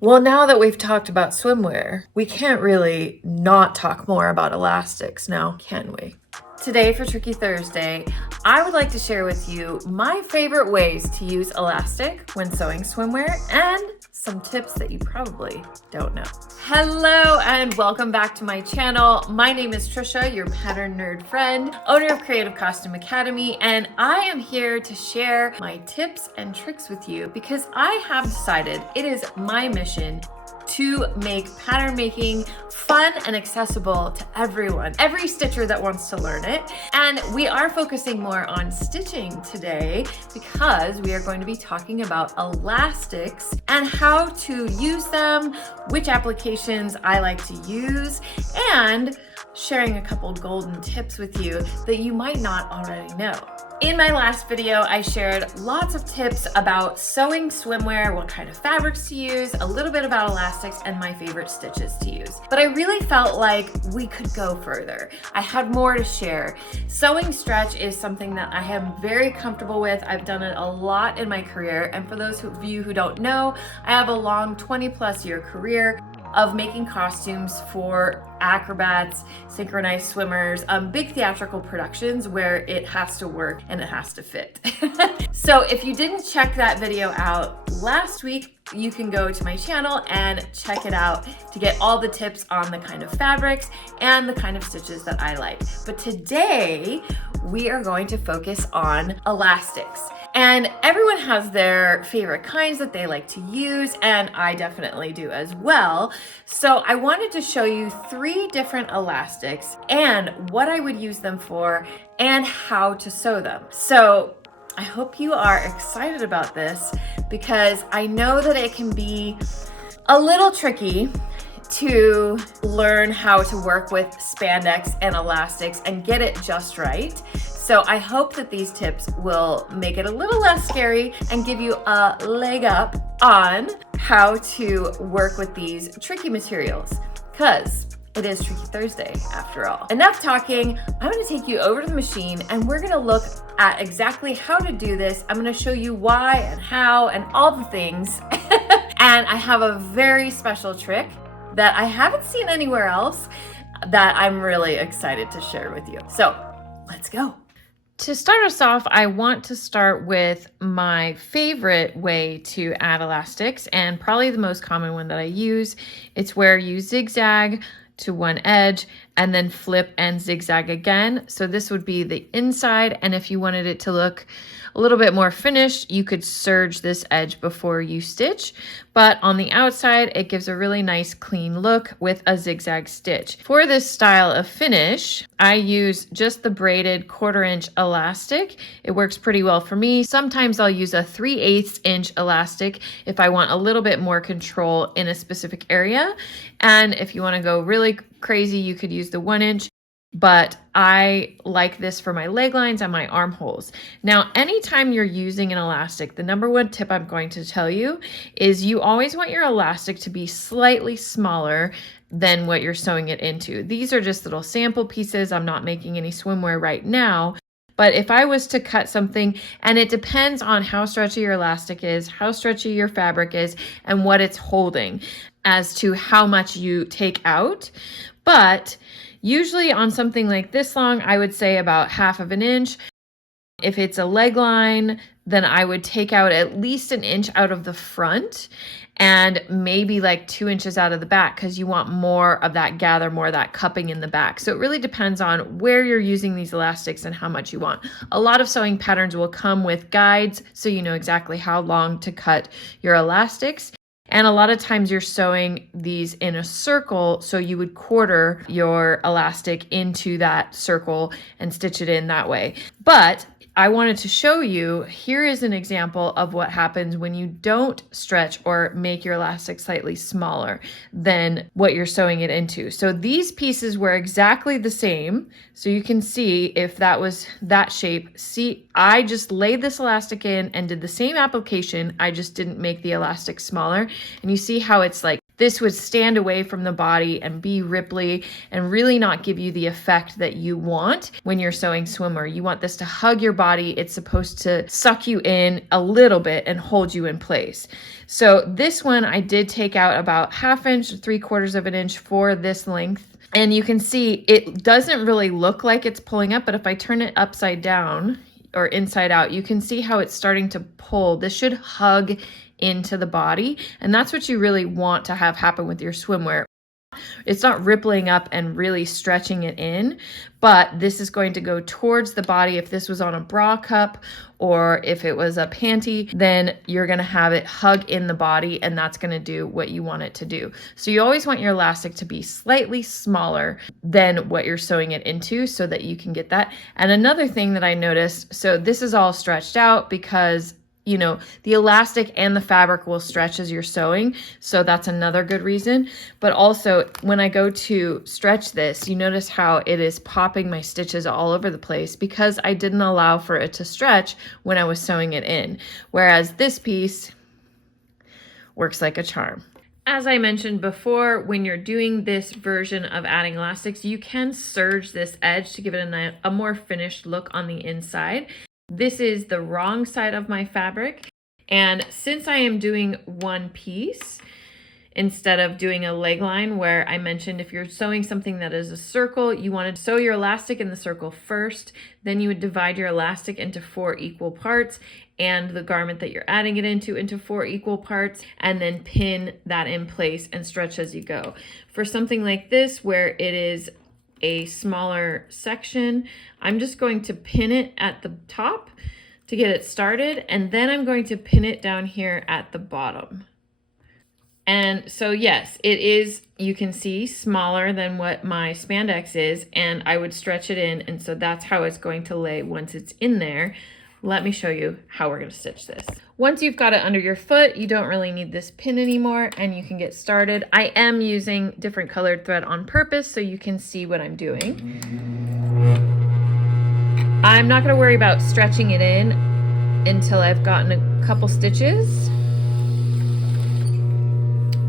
Well, now that we've talked about swimwear, we can't really not talk more about elastics now, can we? Today for Tricky Thursday, I would like to share with you my favorite ways to use elastic when sewing swimwear and some tips that you probably don't know. Hello and welcome back to my channel. My name is Trisha, your pattern nerd friend, owner of Creative Costume Academy, and I am here to share my tips and tricks with you because I have decided it is my mission to make pattern making fun and accessible to everyone, every stitcher that wants to learn it. And we are focusing more on stitching today because we are going to be talking about elastics and how to use them, which applications I like to use, and sharing a couple golden tips with you that you might not already know. In my last video, I shared lots of tips about sewing swimwear, what kind of fabrics to use, a little bit about elastics, and my favorite stitches to use. But I really felt like we could go further. I had more to share. Sewing stretch is something that I am very comfortable with. I've done it a lot in my career. And for those of you who don't know, I have a long 20+ year career of making costumes for acrobats, synchronized swimmers, big theatrical productions where it has to work and it has to fit. So if you didn't check that video out last week, you can go to my channel and check it out to get all the tips on the kind of fabrics and the kind of stitches that I like. But today we are going to focus on elastics. And everyone has their favorite kinds that they like to use, and I definitely do as well. So I wanted to show you 3 different elastics and what I would use them for and how to sew them. So I hope you are excited about this because I know that it can be a little tricky to learn how to work with spandex and elastics and get it just right. So I hope that these tips will make it a little less scary and give you a leg up on how to work with these tricky materials, because it is Tricky Thursday after all. Enough talking, I'm gonna take you over to the machine and we're gonna look at exactly how to do this. I'm gonna show you why and how and all the things. And I have a very special trick that I haven't seen anywhere else that I'm really excited to share with you. So let's go. To start us off, I want to start with my favorite way to add elastics and probably the most common one that I use. It's where you zigzag to one edge and then flip and zigzag again. So this would be the inside, and if you wanted it to look a little bit more finished, you could serge this edge before you stitch. But on the outside, it gives a really nice clean look with a zigzag stitch. For this style of finish, I use just the braided 1/4 inch elastic. It works pretty well for me. Sometimes I'll use a 3/8 inch elastic if I want a little bit more control in a specific area. And if you want to go really crazy, you could use the 1 inch. But I like this for my leg lines and my armholes. Now, anytime you're using an elastic, the number 1 tip I'm going to tell you is you always want your elastic to be slightly smaller than what you're sewing it into. These are just little sample pieces. I'm not making any swimwear right now. But if I was to cut something, and it depends on how stretchy your elastic is, how stretchy your fabric is, and what it's holding as to how much you take out. But usually on something like this long, I would say about 1/2 inch. If it's a leg line, then I would take out at least 1 inch out of the front and maybe like 2 inches out of the back, because you want more of that gather, more of that cupping in the back. So it really depends on where you're using these elastics and how much you want. A lot of sewing patterns will come with guides, so you know exactly how long to cut your elastics. And a lot of times you're sewing these in a circle, so you would 1/4 your elastic into that circle and stitch it in that way. But I wanted to show you, here is an example of what happens when you don't stretch or make your elastic slightly smaller than what you're sewing it into. So these pieces were exactly the same. So you can see if that was that shape. See, I just laid this elastic in and did the same application. I just didn't make the elastic smaller. And you see how it's like this would stand away from the body and be ripply and really not give you the effect that you want when you're sewing swimwear. You want this to hug your body. It's supposed to suck you in a little bit and hold you in place. So this one I did take out about 1/2 inch to 3/4 of an inch for this length. And you can see it doesn't really look like it's pulling up, but if I turn it upside down or inside out, you can see how it's starting to pull. This should hug into the body, and that's what you really want to have happen with your swimwear. It's not rippling up and really stretching it in, but this is going to go towards the body. If this was on a bra cup or if it was a panty, then you're going to have it hug in the body, and that's going to do what you want it to do. So you always want your elastic to be slightly smaller than what you're sewing it into so that you can get that. And another thing that I noticed, so this is all stretched out because you know, the elastic and the fabric will stretch as you're sewing. So that's another good reason. But also when I go to stretch this, you notice how it is popping my stitches all over the place because I didn't allow for it to stretch when I was sewing it in. Whereas this piece works like a charm. As I mentioned before, when you're doing this version of adding elastics, you can serge this edge to give it a more finished look on the inside. This is the wrong side of my fabric, and since I am doing one piece instead of doing a leg line where I mentioned if you're sewing something that is a circle, you want to sew your elastic in the circle first, then you would divide your elastic into 4 equal parts and the garment that you're adding it into 4 equal parts, and then pin that in place and stretch as you go. For something like this where it is a smaller section, I'm just going to pin it at the top to get it started, and then I'm going to pin it down here at the bottom. And so yes, it is, you can see, smaller than what my spandex is, and I would stretch it in, and so that's how it's going to lay once it's in there. Let me show you how we're going to stitch this. Once you've got it under your foot, you don't really need this pin anymore, and you can get started. I am using different colored thread on purpose so you can see what I'm doing. I'm not going to worry about stretching it in until I've gotten a couple stitches.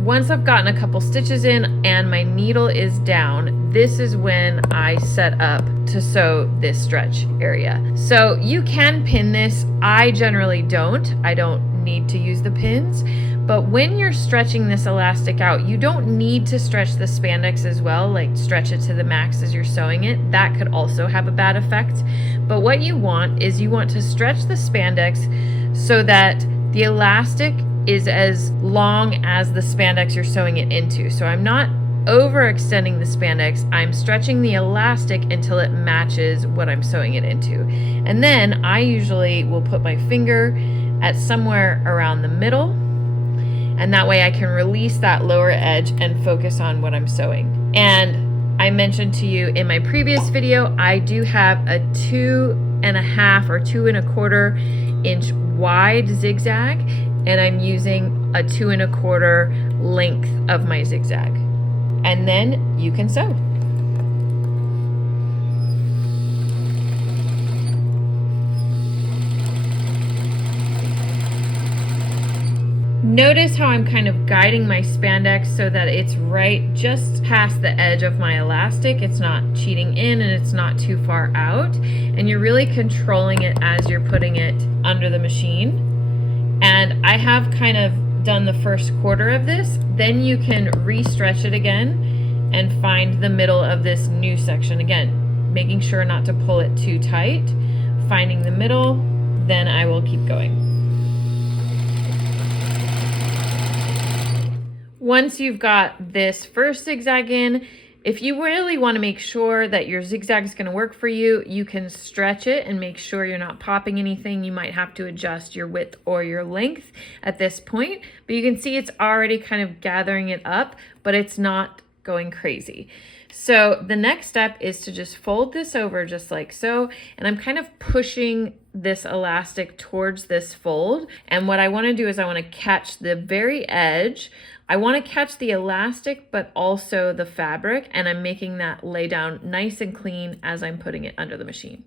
Once I've gotten a couple stitches in and my needle is down, this is when I set up to sew this stretch area. So you can pin this. I generally don't. I don't need to use the pins. But when you're stretching this elastic out, you don't need to stretch the spandex as well, like stretch it to the max as you're sewing it. That could also have a bad effect. But what you want is you want to stretch the spandex so that the elastic is as long as the spandex you're sewing it into. So I'm not overextending the spandex, I'm stretching the elastic until it matches what I'm sewing it into. And then I usually will put my finger at somewhere around the middle, and that way I can release that lower edge and focus on what I'm sewing. And I mentioned to you in my previous video, I do have a 2.5 or 2.25 inch wide zigzag, and I'm using a 2.25 length of my zigzag. And then you can sew. Notice how I'm kind of guiding my spandex so that it's right just past the edge of my elastic. It's not cheating in and it's not too far out. And you're really controlling it as you're putting it under the machine. And I have kind of done the first quarter of this. Then you can re-stretch it again and find the middle of this new section again, making sure not to pull it too tight, finding the middle, then I will keep going. Once you've got this first zigzag in, if you really want to make sure that your zigzag is going to work for you, you can stretch it and make sure you're not popping anything. You might have to adjust your width or your length at this point, but you can see it's already kind of gathering it up, but it's not going crazy. So the next step is to just fold this over just like so, and I'm kind of pushing this elastic towards this fold. And what I want to do is I want to catch the very edge. I want to catch the elastic, but also the fabric, and I'm making that lay down nice and clean as I'm putting it under the machine.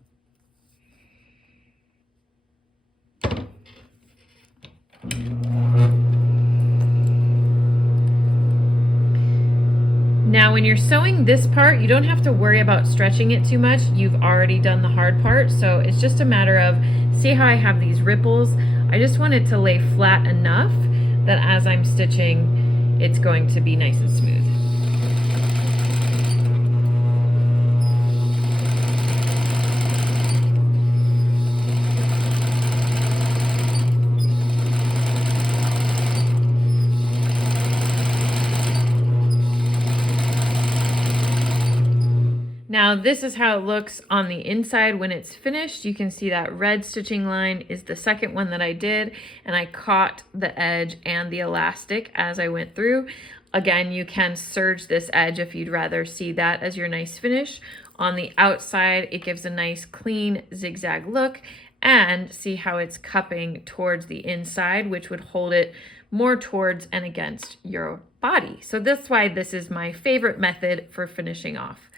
Now, when you're sewing this part, you don't have to worry about stretching it too much. You've already done the hard part, so it's just a matter of, see how I have these ripples? I just want it to lay flat enough that as I'm stitching, it's going to be nice and smooth. Now this is how it looks on the inside when it's finished. You can see that red stitching line is the second one that I did, and I caught the edge and the elastic as I went through. Again, you can serge this edge if you'd rather see that as your nice finish. On the outside, it gives a nice clean zigzag look, and see how it's cupping towards the inside, which would hold it more towards and against your body. So that's why this is my favorite method for finishing off.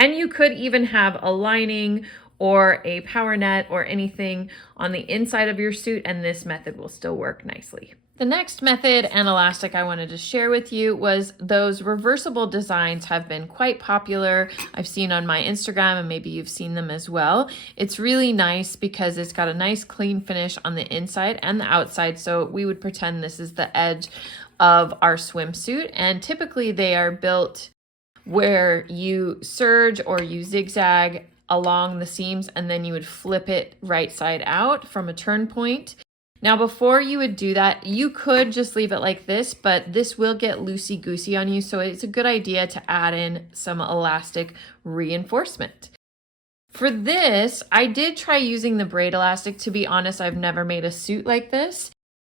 And you could even have a lining or a power net or anything on the inside of your suit, and this method will still work nicely. The next method and elastic I wanted to share with you was those reversible designs have been quite popular. I've seen on my Instagram, and maybe you've seen them as well. It's really nice because it's got a nice clean finish on the inside and the outside. So we would pretend this is the edge of our swimsuit, and typically they are built where you serge or you zigzag along the seams, and then you would flip it right side out from a turn point. Now, before you would do that, you could just leave it like this, but this will get loosey-goosey on you, so it's a good idea to add in some elastic reinforcement. For this, I did try using the braid elastic. To be honest, I've never made a suit like this.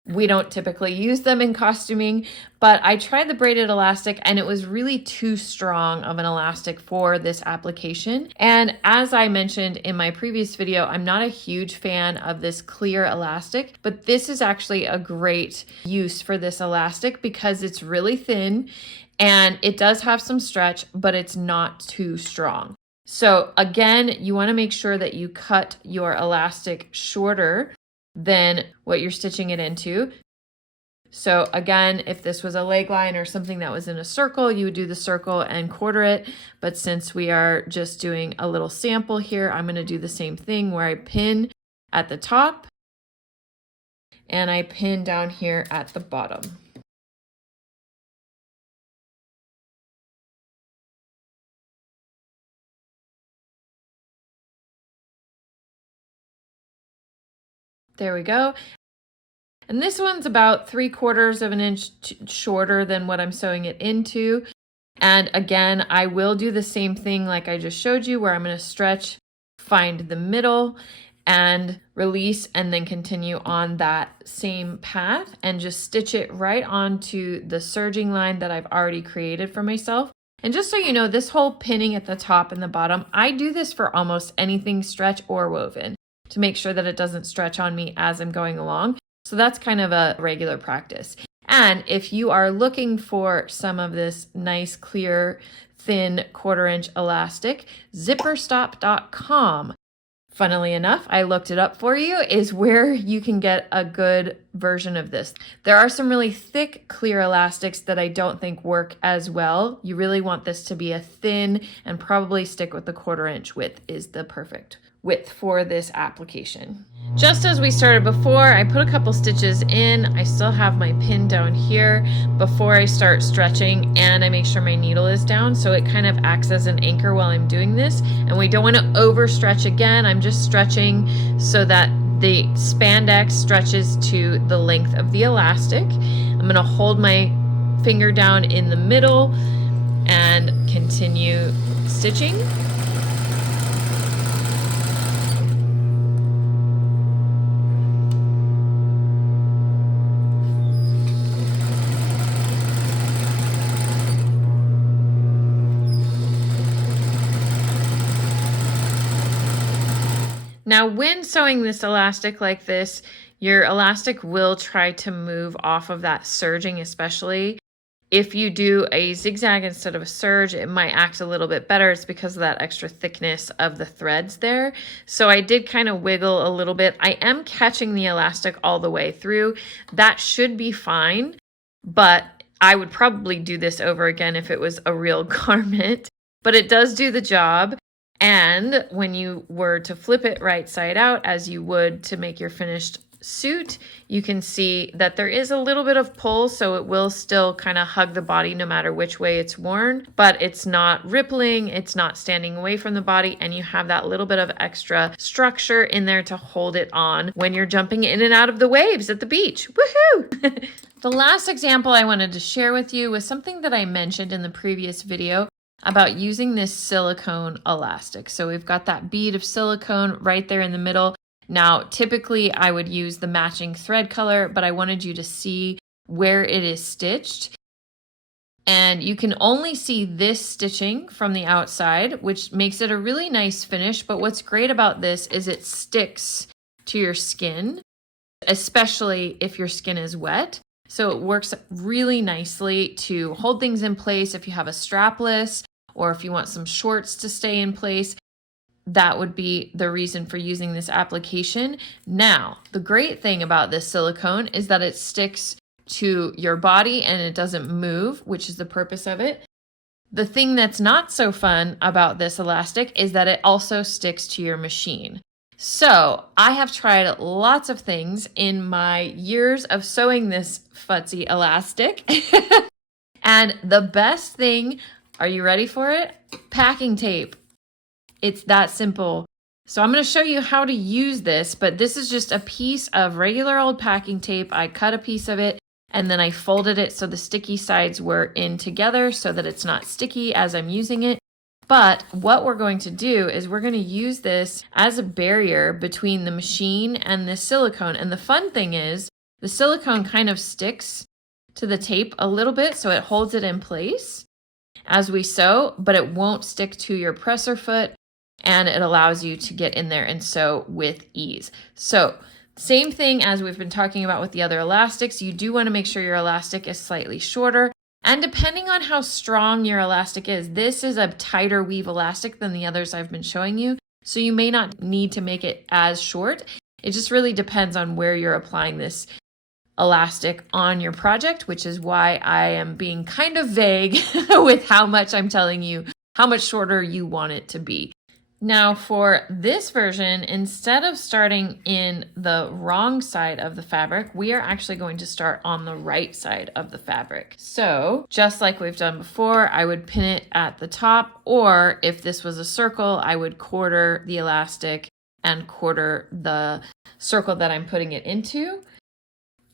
We don't typically use them in costuming, but I tried the braided elastic and it was really too strong of an elastic for this application. And as I mentioned in my previous video, I'm not a huge fan of this clear elastic, but this is actually a great use for this elastic because it's really thin and it does have some stretch, but it's not too strong. So again, you want to make sure that you cut your elastic shorter than what you're stitching it into. So again, if this was a leg line or something that was in a circle, you would do the circle and quarter it. But since we are just doing a little sample here, I'm going to do the same thing where I pin at the top and I pin down here at the bottom. There we go. And this one's about 3/4 of an inch shorter than what I'm sewing it into. And again, I will do the same thing like I just showed you, where I'm going to stretch, find the middle, and release, and then continue on that same path and just stitch it right onto the serging line that I've already created for myself. And just so you know, this whole pinning at the top and the bottom, I do this for almost anything stretch or woven, to make sure that it doesn't stretch on me as I'm going along. So that's kind of a regular practice. And if you are looking for some of this nice, clear, thin 1/4 inch elastic, zipperstop.com, funnily enough, I looked it up for you, is where you can get a good version of this. There are some really thick, clear elastics that I don't think work as well. You really want this to be a thin and probably stick with the 1/4 inch width is the perfect width for this application. Just as we started before, I put a couple stitches in. I still have my pin down here before I start stretching, and I make sure my needle is down so it kind of acts as an anchor while I'm doing this. And we don't want to overstretch again. I'm just stretching so that the spandex stretches to the length of the elastic. I'm going to hold my finger down in the middle and continue stitching. Now, when sewing this elastic like this, your elastic will try to move off of that serging, especially. If you do a zigzag instead of a serge, it might act a little bit better. It's because of that extra thickness of the threads there. So I did kind of wiggle a little bit. I am catching the elastic all the way through. That should be fine, but I would probably do this over again if it was a real garment, but it does do the job. And when you were to flip it right side out, as you would to make your finished suit, you can see that there is a little bit of pull, so it will still kind of hug the body no matter which way it's worn, but it's not rippling, it's not standing away from the body, and you have that little bit of extra structure in there to hold it on when you're jumping in and out of the waves at the beach. Woohoo! The last example I wanted to share with you was something that I mentioned in the previous video about using this silicone elastic. So we've got that bead of silicone right there in the middle. Now, typically I would use the matching thread color, but I wanted you to see where it is stitched. And you can only see this stitching from the outside, which makes it a really nice finish. But what's great about this is it sticks to your skin, especially if your skin is wet. So it works really nicely to hold things in place if you have a strapless or if you want some shorts to stay in place. That would be the reason for using this application. Now, the great thing about this silicone is that it sticks to your body and it doesn't move, which is the purpose of it. The thing that's not so fun about this elastic is that it also sticks to your machine. So I have tried lots of things in my years of sewing this futzy elastic. And the best thing, are you ready for it? Packing tape. It's that simple. So I'm going to show you how to use this, but this is just a piece of regular old packing tape. I cut a piece of it and then I folded it so the sticky sides were in together so that it's not sticky as I'm using it. But what we're going to do is we're going to use this as a barrier between the machine and the silicone. And the fun thing is the silicone kind of sticks to the tape a little bit, so it holds it in place as we sew, but it won't stick to your presser foot, and it allows you to get in there and sew with ease. So same thing as we've been talking about with the other elastics, you do want to make sure your elastic is slightly shorter. And depending on how strong your elastic is, this is a tighter weave elastic than the others I've been showing you. So you may not need to make it as short. It just really depends on where you're applying this elastic on your project, which is why I am being kind of vague with how much I'm telling you, how much shorter you want it to be. Now for this version, instead of starting in the wrong side of the fabric, we are actually going to start on the right side of the fabric. So just like we've done before, I would pin it at the top, or if this was a circle, I would quarter the elastic and quarter the circle that I'm putting it into.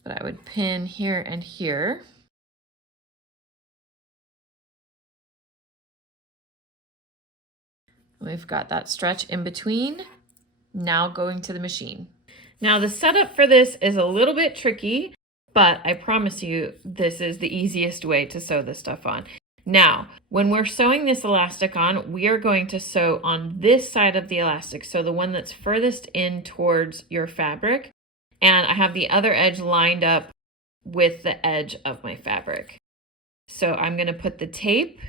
But I would pin here and here. We've got that stretch in between. Now going to the machine. Now the setup for this is a little bit tricky, but I promise you this is the easiest way to sew this stuff on. Now, when we're sewing this elastic on, we are going to sew on this side of the elastic, so the one that's furthest in towards your fabric, and I have the other edge lined up with the edge of my fabric. So I'm going to put the tape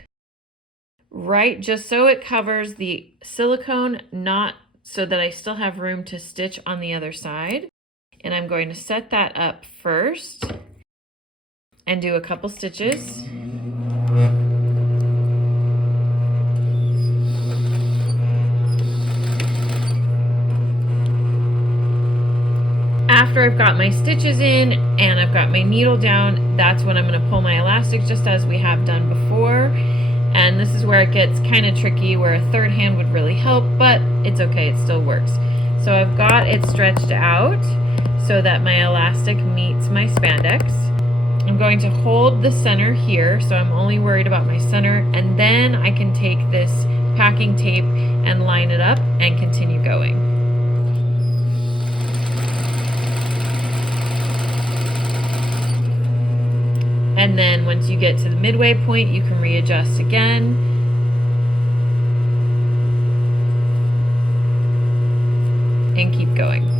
right just so it covers the silicone, not so that I still have room to stitch on the other side. And I'm going to set that up first and do a couple stitches. After I've got my stitches in and I've got my needle down, that's when I'm going to pull my elastic just as we have done before. And this is where it gets kind of tricky, where a third hand would really help, but it's okay, it still works. So I've got it stretched out so that my elastic meets my spandex. I'm going to hold the center here, so I'm only worried about my center, and then I can take this packing tape and line it up and continue going. And then once you get to the midway point, you can readjust again. And keep going.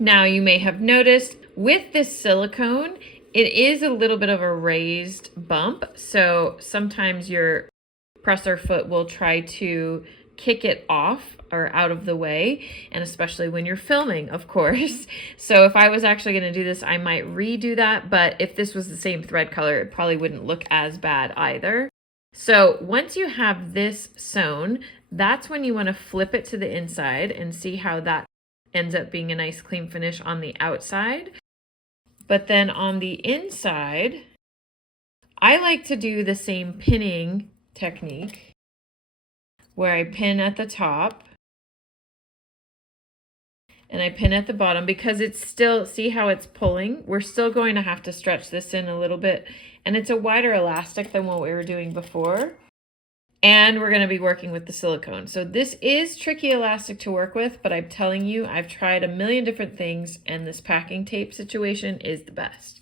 Now you may have noticed with this silicone, it is a little bit of a raised bump. So sometimes your presser foot will try to kick it off or out of the way, and especially when you're filming, of course. So if I was actually going to do this, I might redo that, but if this was the same thread color, it probably wouldn't look as bad either. So once you have this sewn, that's when you want to flip it to the inside and see how that ends up being a nice clean finish on the outside. But then on the inside, I like to do the same pinning technique where I pin at the top and I pin at the bottom, because it's still, see how it's pulling? We're still going to have to stretch this in a little bit, and it's a wider elastic than what we were doing before. And we're going to be working with the silicone. So this is tricky elastic to work with, but I'm telling you, I've tried a million different things, and this packing tape situation is the best.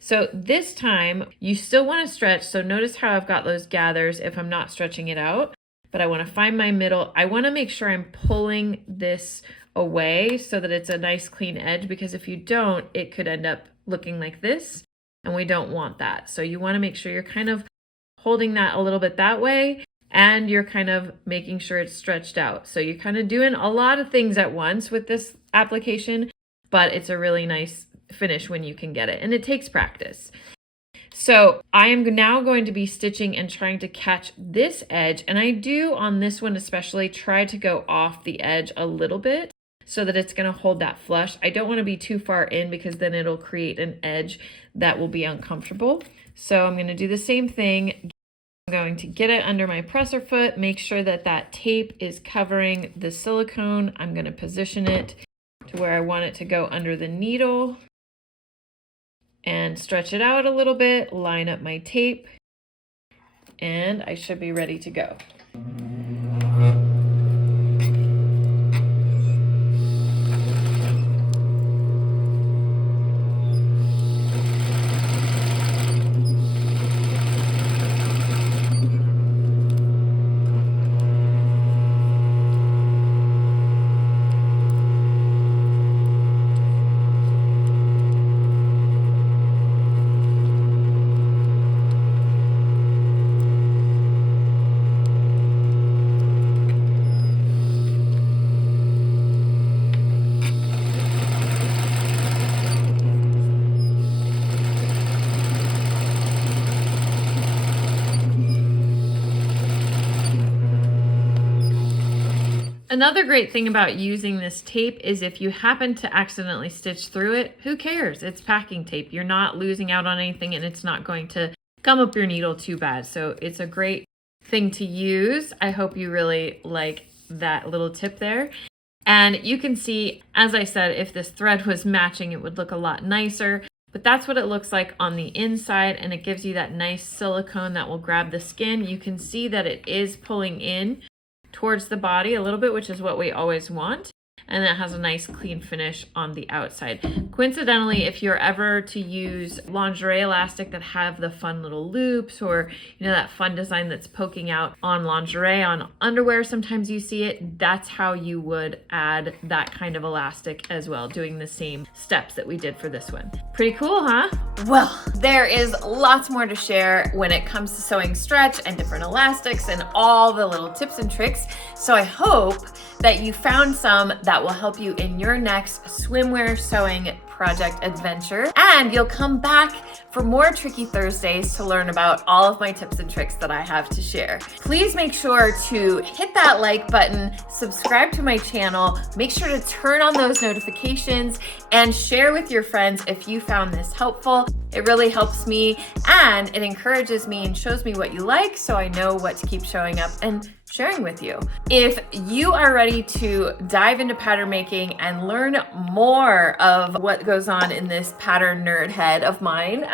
So this time you still want to stretch. So notice how I've got those gathers if I'm not stretching it out, but I want to find my middle. I want to make sure I'm pulling this away so that it's a nice clean edge, because if you don't, it could end up looking like this, and we don't want that. So you want to make sure you're kind of holding that a little bit that way, and you're kind of making sure it's stretched out. So you're kind of doing a lot of things at once with this application, but it's a really nice finish when you can get it, and it takes practice. So I am now going to be stitching and trying to catch this edge, and I do on this one especially try to go off the edge a little bit so that it's going to hold that flush. I don't want to be too far in, because then it'll create an edge that will be uncomfortable. So I'm going to do the same thing. I'm going to get it under my presser foot, make sure that that tape is covering the silicone. I'm going to position it to where I want it to go under the needle and stretch it out a little bit, line up my tape, and I should be ready to go. Another great thing about using this tape is if you happen to accidentally stitch through it, who cares? It's packing tape. You're not losing out on anything, and it's not going to gum up your needle too bad. So it's a great thing to use. I hope you really like that little tip there. And you can see, as I said, if this thread was matching, it would look a lot nicer. But that's what it looks like on the inside, and it gives you that nice silicone that will grab the skin. You can see that it is pulling in towards the body a little bit, which is what we always want. And it has a nice clean finish on the outside. Coincidentally, if you're ever to use lingerie elastic that have the fun little loops, or that fun design that's poking out on lingerie, on underwear, sometimes you see it, that's how you would add that kind of elastic as well, doing the same steps that we did for this one. Pretty cool, huh? Well, there is lots more to share when it comes to sewing stretch and different elastics and all the little tips and tricks. So I hope that you found some that will help you in your next swimwear sewing project adventure. And you'll come back for more Tricky Thursdays to learn about all of my tips and tricks that I have to share. Please make sure to hit that like button, subscribe to my channel, make sure to turn on those notifications, and share with your friends if you found this helpful. It really helps me, and it encourages me and shows me what you like, so I know what to keep showing up and sharing with you. If you are ready to dive into pattern making and learn more of what goes on in this pattern nerd head of mine,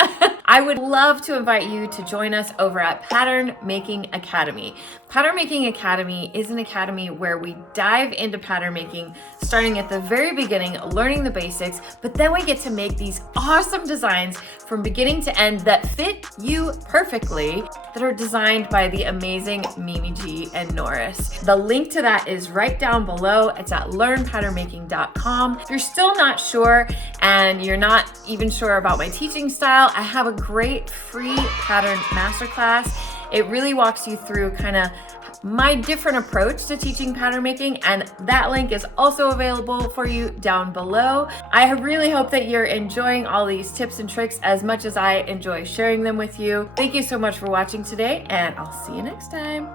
I would love to invite you to join us over at Pattern Making Academy. Pattern Making Academy is an academy where we dive into pattern making, starting at the very beginning, learning the basics, but then we get to make these awesome designs from beginning to end that fit you perfectly, that are designed by the amazing Mimi G and Norris. The link to that is right down below. It's at learnpatternmaking.com. If you're still not sure and you're not even sure about my teaching style, I have a great free pattern masterclass. It really walks you through kind of my different approach to teaching pattern making, and that link is also available for you down below. I really hope that you're enjoying all these tips and tricks as much as I enjoy sharing them with you. Thank you so much for watching today, and I'll see you next time.